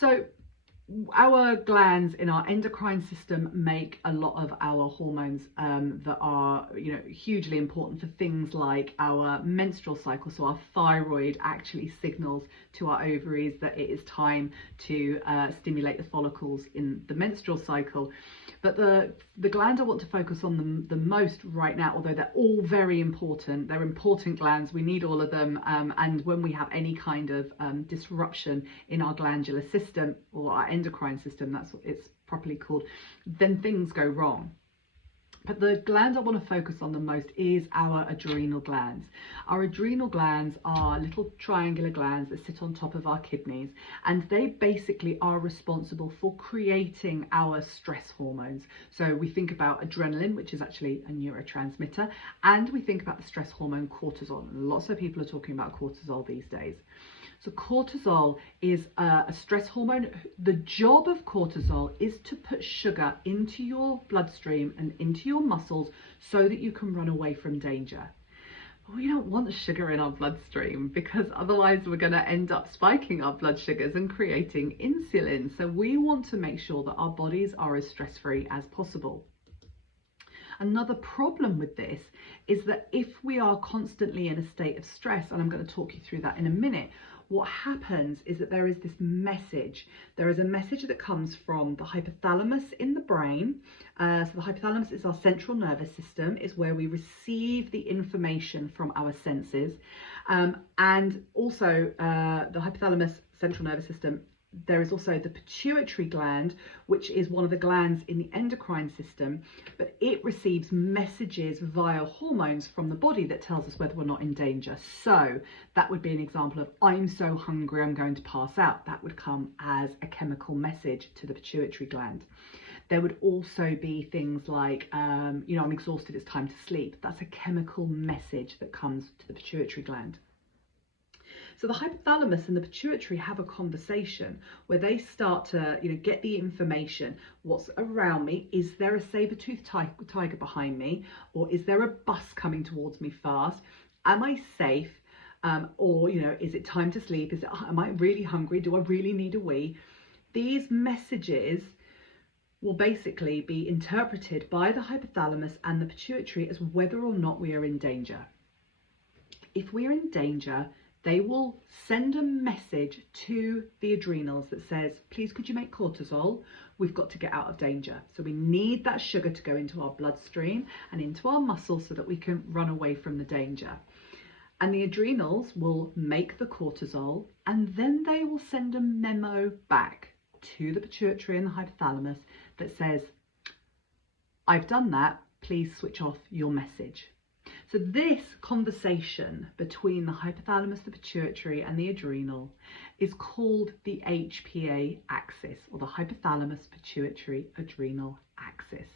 So our glands in our endocrine system make a lot of our hormones that are, hugely important for things like our menstrual cycle. So our thyroid actually signals to our ovaries that it is time to stimulate the follicles in the menstrual cycle. But the gland I want to focus on the most right now, although they're all very important, they're important glands, we need all of them, and when we have any kind of disruption in our glandular system, or our endocrine system, that's what it's properly called, then things go wrong. But the gland I want to focus on the most is our adrenal glands. Our adrenal glands are little triangular glands that sit on top of our kidneys, and they basically are responsible for creating our stress hormones. So we think about adrenaline, which is actually a neurotransmitter, and we think about the stress hormone cortisol. And lots of people are talking about cortisol these days. So cortisol is a stress hormone. The job of cortisol is to put sugar into your bloodstream and into your muscles so that you can run away from danger. But we don't want sugar in our bloodstream, because otherwise we're going to end up spiking our blood sugars and creating insulin. So we want to make sure that our bodies are as stress-free as possible. Another problem with this is that if we are constantly in a state of stress, and I'm going to talk you through that in a minute, what happens is that there is this message. There is a message that comes from the hypothalamus in the brain. So the hypothalamus is our central nervous system, is where we receive the information from our senses. And also the hypothalamus central nervous system, there is also the pituitary gland, which is one of the glands in the endocrine system, but it receives messages via hormones from the body that tells us whether we're not in danger. So that would be an example of, I'm so hungry, I'm going to pass out. That would come as a chemical message to the pituitary gland. There would also be things like, I'm exhausted, it's time to sleep. That's a chemical message that comes to the pituitary gland. So the hypothalamus and the pituitary have a conversation where they start to, get the information. What's around me? Is there a saber-toothed tiger behind me? Or is there a bus coming towards me fast? Am I safe? Or, is it time to sleep? Am I really hungry? Do I really need a wee? These messages will basically be interpreted by the hypothalamus and the pituitary as whether or not we are in danger. If we are in danger, they will send a message to the adrenals that says, please could you make cortisol? We've got to get out of danger. So we need that sugar to go into our bloodstream and into our muscles so that we can run away from the danger. And the adrenals will make the cortisol, and then they will send a memo back to the pituitary and the hypothalamus that says, I've done that, please switch off your message. So this conversation between the hypothalamus, the pituitary and the adrenal is called the HPA axis, or the hypothalamus pituitary adrenal axis.